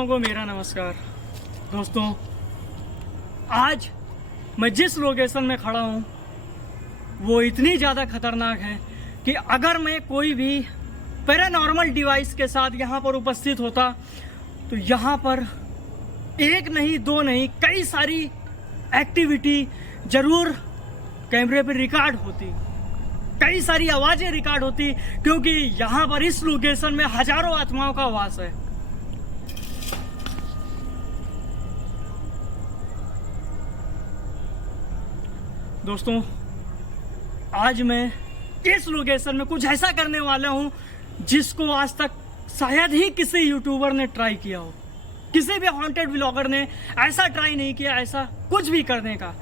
दोस्तों को मेरा नमस्कार। दोस्तों, आज मैं जिस लोकेशन में खड़ा हूँ वो इतनी ज़्यादा खतरनाक है कि अगर मैं कोई भी पैरानॉर्मल डिवाइस के साथ यहाँ पर उपस्थित होता तो यहाँ पर एक नहीं दो नहीं कई सारी एक्टिविटी ज़रूर कैमरे पर रिकॉर्ड होती, कई सारी आवाज़ें रिकॉर्ड होती, क्योंकि यहाँ पर इस लोकेशन में हजारों आत्माओं का वास है। दोस्तों, आज मैं इस लोकेशन में कुछ ऐसा करने वाला हूं जिसको आज तक शायद ही किसी यूट्यूबर ने ट्राई किया हो, किसी भी हॉन्टेड व्लॉगर ने ऐसा ट्राई नहीं किया, ऐसा कुछ भी करने का।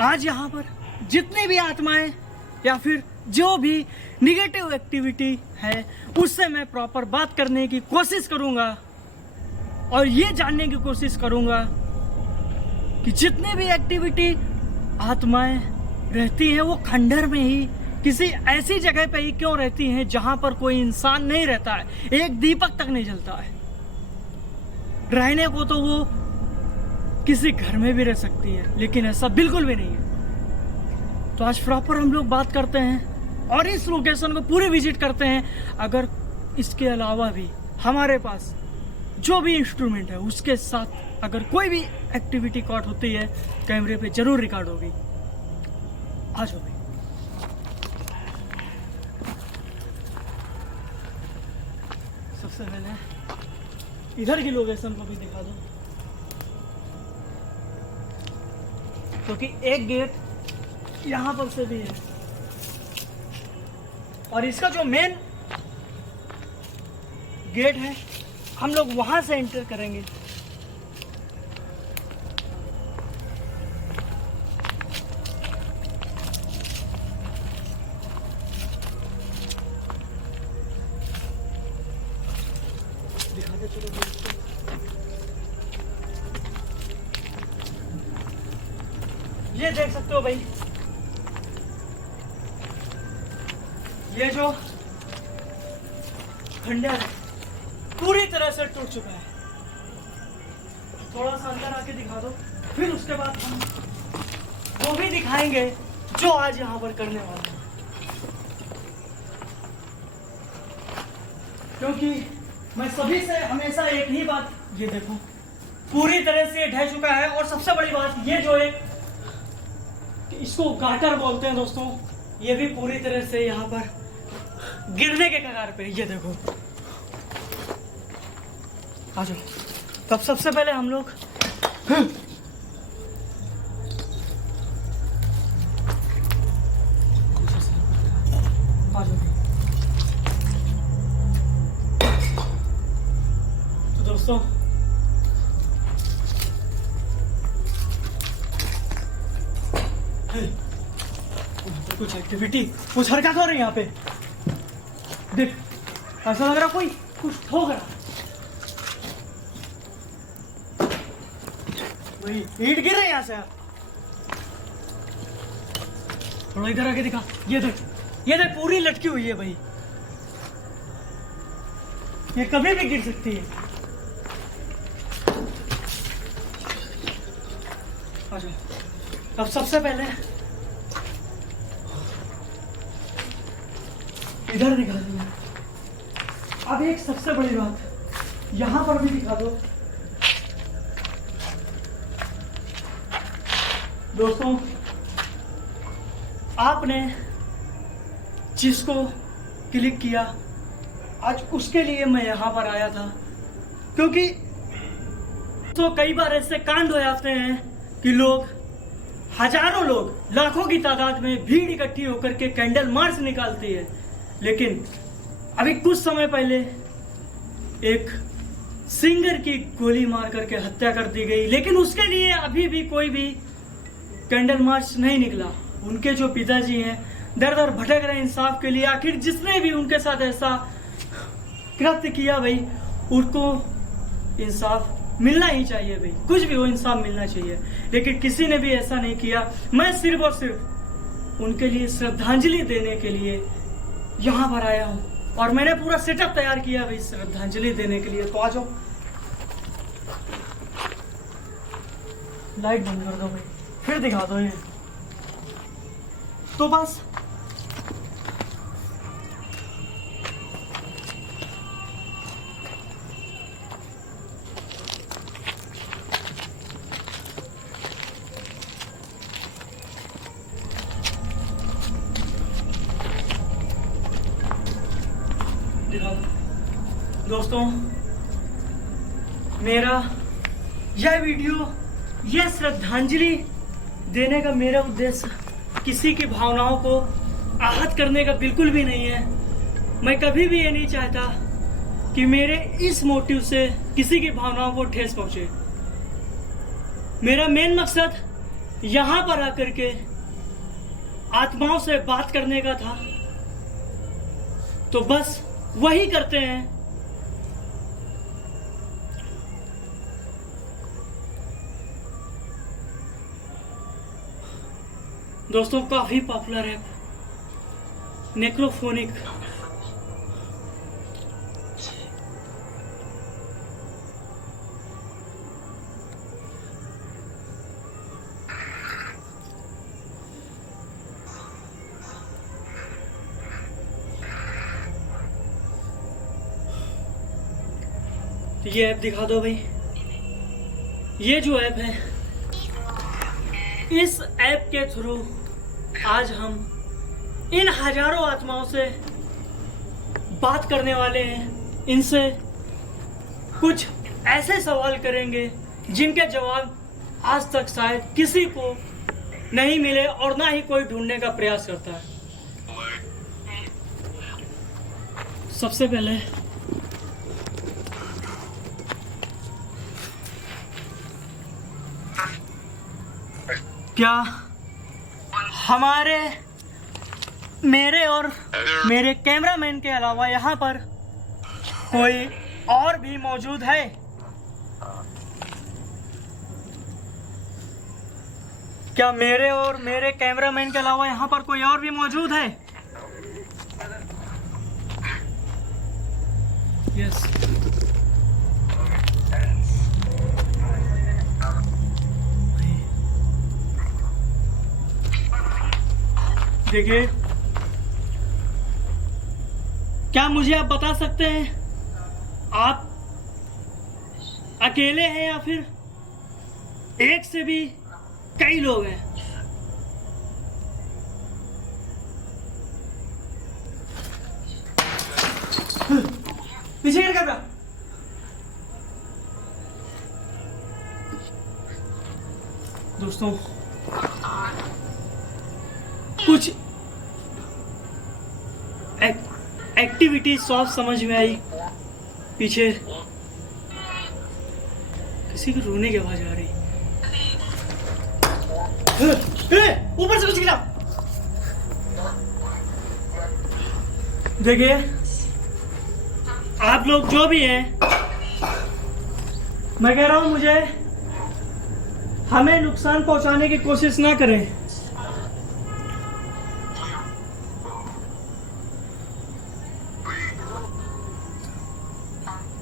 आज यहाँ पर जितनी भी आत्माएं या फिर जो भी निगेटिव एक्टिविटी है उससे मैं प्रॉपर बात करने की कोशिश करूंगा और ये जानने की कोशिश करूंगा कि जितनी भी एक्टिविटी आत्माएं रहती हैं वो खंडहर में ही किसी ऐसी जगह पे ही क्यों रहती हैं जहां पर कोई इंसान नहीं रहता है, एक दीपक तक नहीं जलता है। रहने को तो वो किसी घर में भी रह सकती है, लेकिन ऐसा बिल्कुल भी नहीं है। तो आज प्रॉपर हम लोग बात करते हैं और इस लोकेशन को पूरी विजिट करते हैं। अगर इसके अलावा भी हमारे पास जो भी इंस्ट्रूमेंट है उसके साथ अगर कोई भी एक्टिविटी कॉट होती है कैमरे पे जरूर रिकॉर्ड होगी। आ जाओ भाई। सबसे पहले इधर की लोकेशन को भी दिखा दो, क्योंकि एक गेट यहाँ पर से भी है और इसका जो मेन गेट है हम लोग वहां से एंटर करेंगे। दिखाते चलो। ये देख सकते हो भाई, ये जो खंडहर है पूरी तरह से टूट चुका है। थोड़ा सा अंदर आके दिखा दो, फिर उसके बाद हम वो भी दिखाएंगे जो आज यहाँ पर करने वाले हैं। क्योंकि मैं सभी से हमेशा एक ही बात, ये देखो पूरी तरह से ढह चुका है। और सबसे बड़ी बात ये जो एक इसको गाटर बोलते हैं दोस्तों, ये भी पूरी तरह से यहाँ पर गिरने के कगार पे। ये देखो, आ जाओ। तब सबसे पहले हम लोग आ जाओ। तो दोस्तों, कुछ एक्टिविटी, कुछ हरकत हो रही है यहाँ पे। देख, ऐसा लग रहा कोई कुछ ठोक रहा। वही ईंट गिर रहे यहाँ से। थोड़ा इधर आके दिखा। ये देख पूरी लटकी हुई है भाई, ये कभी भी गिर सकती है। अच्छा, अब सबसे पहले इधर दिखा दो। अब एक सबसे बड़ी बात यहां पर भी दिखा दो। दोस्तों, आपने जिसको क्लिक किया आज उसके लिए मैं यहां पर आया था, क्योंकि तो कई बार ऐसे कांड हो जाते हैं कि लोग, हजारों लोग, लाखों की तादाद में भीड़ इकट्ठी होकर के कैंडल मार्च निकालती है। लेकिन अभी कुछ समय पहले एक सिंगर की गोली मार करके हत्या कर दी गई, लेकिन उसके लिए अभी भी कोई भी कैंडल मार्च नहीं निकला। उनके जो पिताजी हैं दर दर भटक रहे इंसाफ के लिए। आखिर जिसने भी उनके साथ ऐसा कृत्य किया भाई, उनको इंसाफ मिलना ही चाहिए भाई, कुछ भी हो इंसाफ मिलना चाहिए। लेकिन किसी ने भी ऐसा नहीं किया। मैं सिर्फ और सिर्फ उनके लिए श्रद्धांजलि देने के लिए यहाँ पर आया हूँ और मैंने पूरा सेटअप तैयार किया भाई श्रद्धांजलि देने के लिए। तो आ जाओ, लाइट बंद कर दो भाई, फिर दिखा दो ये। तो बस दोस्तों, मेरा यह वीडियो, यह श्रद्धांजलि देने का मेरा उद्देश्य किसी की भावनाओं को आहत करने का बिल्कुल भी नहीं है। मैं कभी भी ये नहीं चाहता कि मेरे इस मोटिव से किसी की भावनाओं को ठेस पहुंचे। मेरा मेन मकसद यहाँ पर आकर के आत्माओं से बात करने का था, तो बस वही करते हैं। दोस्तों, काफी पॉपुलर है नेक्रोफोनिक। ये ऐप दिखा दो भाई। ये जो ऐप है, इस ऐप के थ्रू आज हम इन हजारों आत्माओं से बात करने वाले हैं। इनसे कुछ ऐसे सवाल करेंगे जिनके जवाब आज तक शायद किसी को नहीं मिले और ना ही कोई ढूंढने का प्रयास करता है। सबसे पहले क्या मेरे और मेरे कैमरामैन के अलावा यहाँ पर कोई और भी मौजूद है? क्या मेरे और मेरे कैमरामैन के अलावा यहाँ पर कोई और भी मौजूद है? यस। देखिए, क्या मुझे आप बता सकते हैं आप अकेले हैं या फिर एक से भी कई लोग हैं? पीछे कर कैमरा। दोस्तों, कुछ एक्टिविटी सॉफ्ट समझ में आई। पीछे किसी के रोने की आवाज आ रही। ऊपर से कुछ गिरा। देखिए, आप लोग जो भी हैं, मैं कह रहा हूं मुझे हमें नुकसान पहुंचाने की कोशिश ना करें।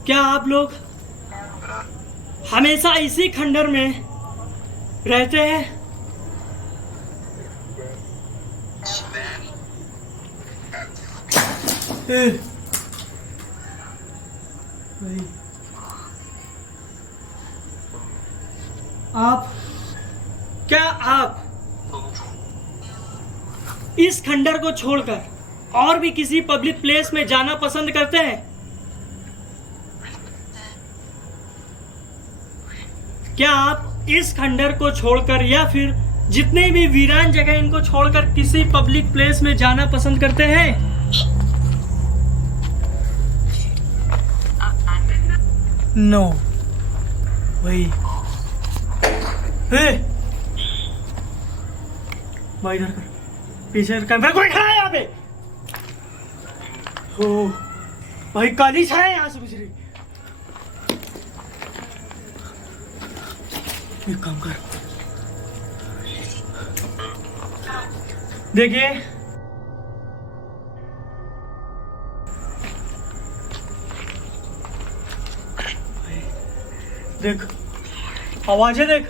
क्या आप लोग हमेशा इसी खंडर में रहते हैं? क्या आप इस खंडर को छोड़कर और भी किसी पब्लिक प्लेस में जाना पसंद करते हैं? क्या आप इस खंडर को छोड़कर या फिर जितने भी वीरान जगह इनको छोड़कर किसी पब्लिक प्लेस में जाना पसंद करते हैं? नो भाई। भाई इधर कर, पीछे कैमरा कोई खड़ा है यहाँ पे? ओ भाई, काली छाया यहाँ से गुजरी। एक काम कर, देखिए देख आवाजें, देख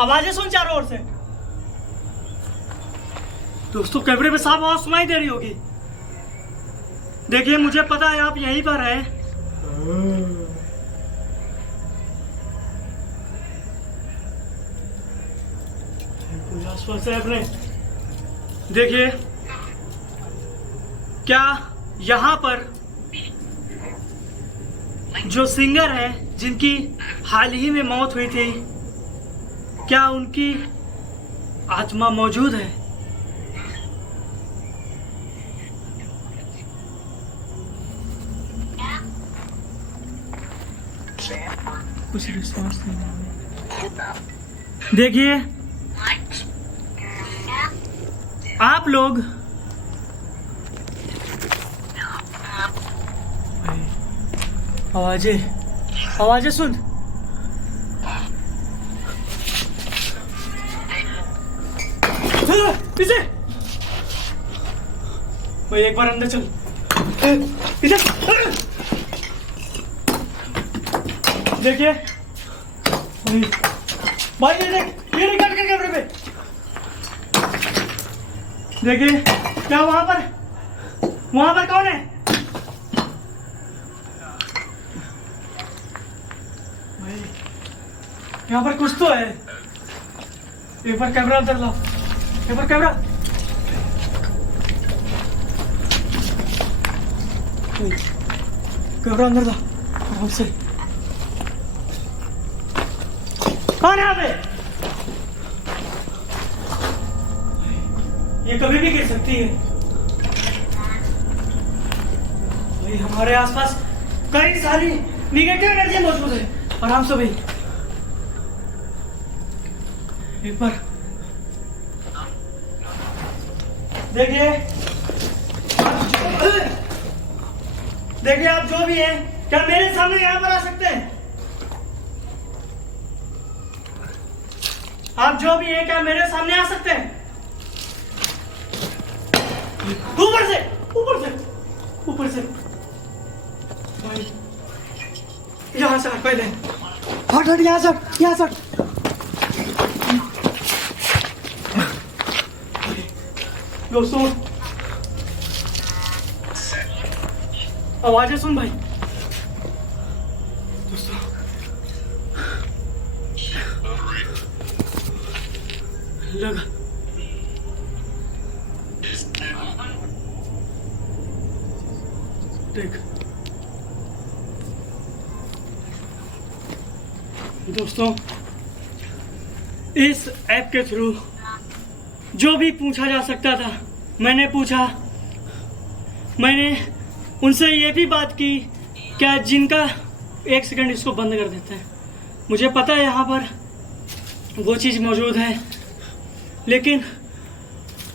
आवाजें सुन चारों ओर से। दोस्तों कैमरे में साफ आवाज सुनाई दे रही होगी। देखिए मुझे पता है आप यहीं पर हैं। कोई आसपास है अपने। देखिए क्या यहाँ पर जो सिंगर है जिनकी हाल ही में मौत हुई थी, क्या उनकी आत्मा मौजूद है? कुछ रिस्पॉन्स नहीं। देखिए आप लोग आवाजें सुन। पीछे भाई, एक बार अंदर चल। पीछे देखिए भाई, ये देख, ये निकल के कैमरे पे। देखिए क्या वहां पर कौन है? भाई यहाँ पर कुछ तो है। एक बार कैमरा अंदर लाओ, एक बार कैमरा। कैमरा अंदर ला आराम से। कौन है यहाँ पे? ये कभी भी गिर सकती है। भाई हमारे आसपास कई सारी निगेटिव एनर्जी मौजूद है। आराम से भाई, एक बार देखिए आप जो भी हैं, क्या मेरे सामने यहाँ पर आ सकते हैं? आप जो भी हैं, क्या मेरे सामने आ सकते हैं? ऊपर से भाई, यहाँ से हट। पहले हट, यहाँ से हट। दोस्तों आवाजें सुन भाई। दोस्तों लगा देख। दोस्तों इस ऐप के थ्रू जो भी पूछा जा सकता था मैंने पूछा। मैंने उनसे ये भी बात की, क्या जिनका एक सेकंड इसको बंद कर देते हैं। मुझे पता है यहाँ पर वो चीज़ मौजूद है, लेकिन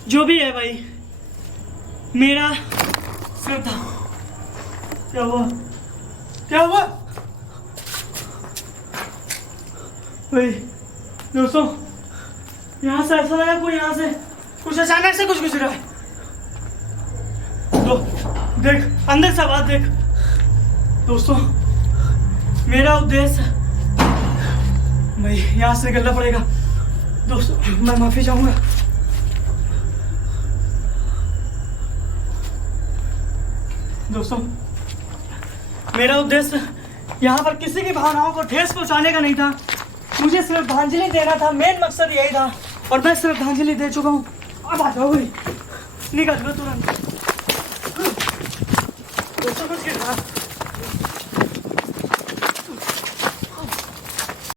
जो भी है भाई, मेरा श्रद्धा। क्या हुआ भाई? दोस्तों यहाँ से ऐसा लगा कोई यहाँ से कुछ अचानक से कुछ गुजरा है। तो देख अंदर से बात देख। दोस्तों मेरा उद्देश्य, भाई यहाँ से निकलना पड़ेगा। दोस्तों मैं माफी चाहूंगा। दोस्तों मेरा उद्देश्य यहाँ पर किसी की भावनाओं को ठेस पहुंचाने का नहीं था। मुझे श्रद्धांजलि देना था, मेन मकसद यही था, और मैं श्रद्धांजलि दे चुका हूँ। अब आ जाओ भाई, निकल लो तुरंत।